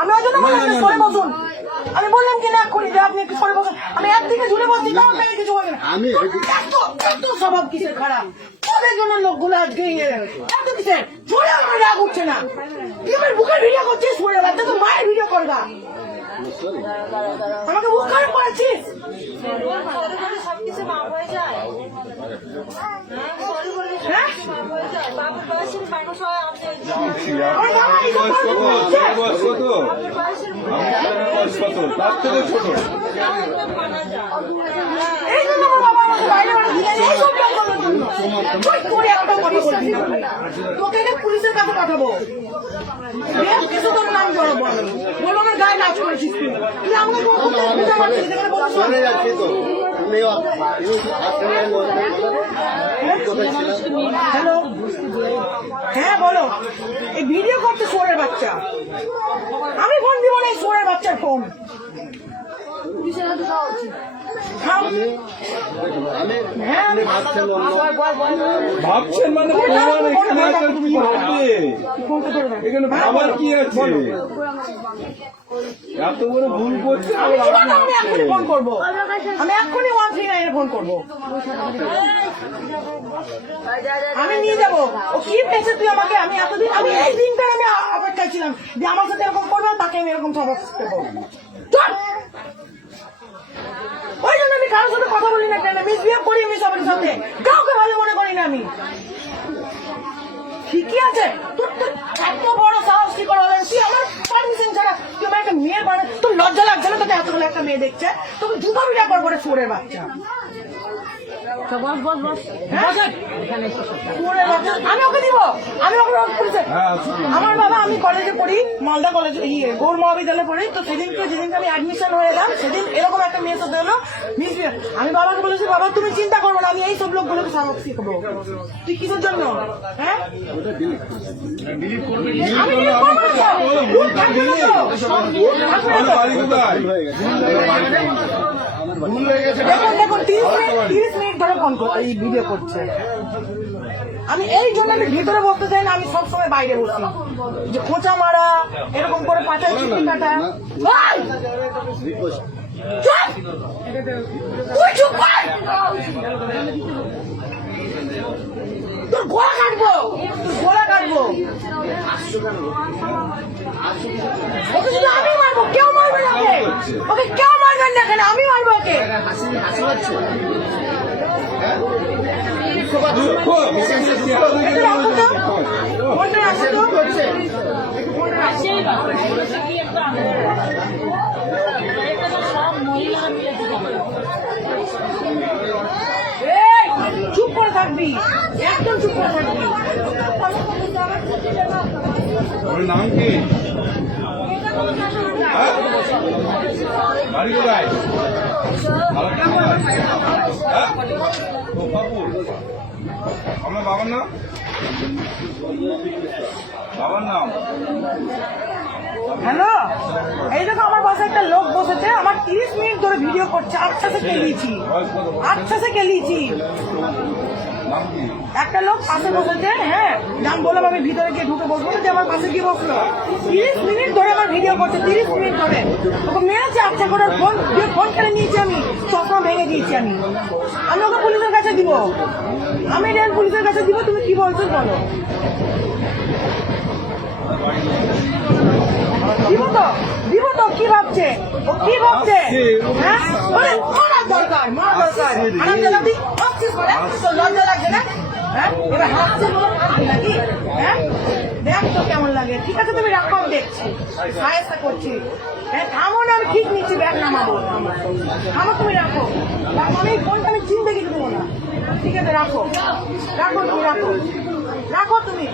আমি ওই জন্য বললাম সরে বসুন। আমি বললাম কি না এক্ষুনি যে আপনি একটু সরে বসুন। আমি একদিকে ঝুলে বসছি তাও আপনাকে কিছু বলেন আমি এত এত স্বভাব কিসের খারাপ? তোদের জন্য লোকগুলো আজকে ইয়ে এত কিসের? ঝুলে আমার রাগ উঠছে না। তুই আমার বুকের ভিডিও করছিস সরে বাচ্চা তো মায়ের ভিডিও করবা। আমাকে বুক খারাপ করেছিস? সবকিছু মাপ হয়ে যায়। হ্যাঁ? কত তার থেকে ছোট। তোকে পুলিশের কাছে পাঠাবো কিছু তোর নাম জড়াবো আমি। গায়ে নাচ করেছিস তুই আমাকে হ্যালো। হ্যাঁ বলো। এই ভিডিও করছে সোরের বাচ্চা। আমি ফোন দিব না এই সোরের বাচ্চার ফোন ভাবছেন মানে প্রমাণ এখানে আছে তুমি ভাববে। ফোনটা ধরে রাখ। এখানে ভাবার কি আছে? এত বড় ভুল করছে আমি ফোন করব। আমি এক্ষুনি ওয়ান থ্রি নাইনে ফোন করব। আমি নিয়ে যাব। ও কি পেয়েছে তুই আমাকে? আমি এতদিন আমি এই দিনটা আমি অপেক্ষায় ছিলাম। যে আমার সাথে এরকম করবে, তাকে আমি এরকম সবক দেবো ওই জন্য আমি কারোর সাথে কথা বলি না কেন? মিসবিহেভ করি আমি সবার সাথে। কাউকে ভালো মনে করি না আমি। ঠিকই আছে। তোর তোর এত বড় সাহস, কি করে? তুই আমার পারমিশন ছাড়া তুই আমার একটা মেয়ের বাড়ি তোর লজ্জা লাগছে না তোকে এতগুলো একটা মেয়ে দেখছে? তোকে জুতো বিটা করব রে সুরের হ্যাঁ? সুরের বাচ্চা। আমি ওকে দিব। আমি ওকে রোজ পুলিশে হ্যাঁ শুনুন আমার বাবা আমি কলেজে পড়ি মালদা কলেজে ইয়ে গৌর মহাবিদ্যালয়ে পড়ি। তো সেদিনকে যেদিনকে আমি অ্যাডমিশন হয়ে এলাম। সেদিন এরকম একটা মেয়ে সাথে হলো মিস আমি বাবাকে বলেছি বাবা তুমি চিন্তা করব না আমি এই সব লোকগুলোকে সাবক শিখব। তুই কিসের জন্য? হ্যাঁ? আমি করব না দেখুন দেখুন তিরিশ মিনিট তিরিশ মিনিট ধরে ফোন এই ভিডিও করছে। আমি এই জন্য আমি ভিতরে বসতে চাই না আমি সবসময় বাইরে বসি। যে খোঁচা মারা এরকম করে পাচার চিঠি কাটা তুই চুপ কর! তোর গোড়া কাটবো! তোর গোড়া কাটবো! ওকে শুধু আমি মারবো কেউ মারবে না ওকে কেউ মারবেন না কেন আমি দুঃখ রাখো। সব মহিলা মিলে এই, চুপ করে থাকবি একদম চুপ করে থাকবি। ওর নাম কি? হ্যাঁ? বাড়ি কোথায়? আপনার বাবার নাম? বাবার নাম? হ্যালো? এই দেখো, আমার পাশে একটা লোক বসেছে। আমার তিরিশ মিনিট ধরে ভিডিও করছে। আচ্ছা সে কেলিয়েছি আচ্ছা সে কেলিয়েছি একটা লোক পাশে বসেছে হ্যাঁ। নাম বললাম, আমি ভিতরে গিয়ে ঢুকে বসবো। যে আমার পাশে গিয়ে বসল। তিরিশ মিনিট ধরে আমার ভিডিও করছে, তিরিশ মিনিট ধরে। ওকে মেরেছে আচ্ছা করে ফোন দিয়ে ফোন কেড়ে নিয়েছি আমি, চশমা ভেঙে দিয়েছি আমি। আমি ওকে পুলিশের কাছে দিব। আমি রেল পুলিশের কাছে দিব, তুমি কি বলছো বলো। দিব তো তো কি ভাবছে? ও কি ভাবছে? হ্যাঁ? দরকার দরকার। লজ্জা না? হ্যাঁ? এবার হাসছিস বলে হাসবি নাকি? হ্যাঁ? দেখ তো কেমন লাগে। ঠিক আছে তুমি রাখো আমি দেখছি। সাহেস্তা করছি। হ্যাঁ থামো না আমি ঠিক নিচ্ছি ব্যাগ নামাবো। থামো তুমি রাখো। রাখো আমি এই ফোনটা আমি চিনতে কিছু দেবো না। ঠিক আছে রাখো। রাখো তুমি রাখো। রাখো তুমি।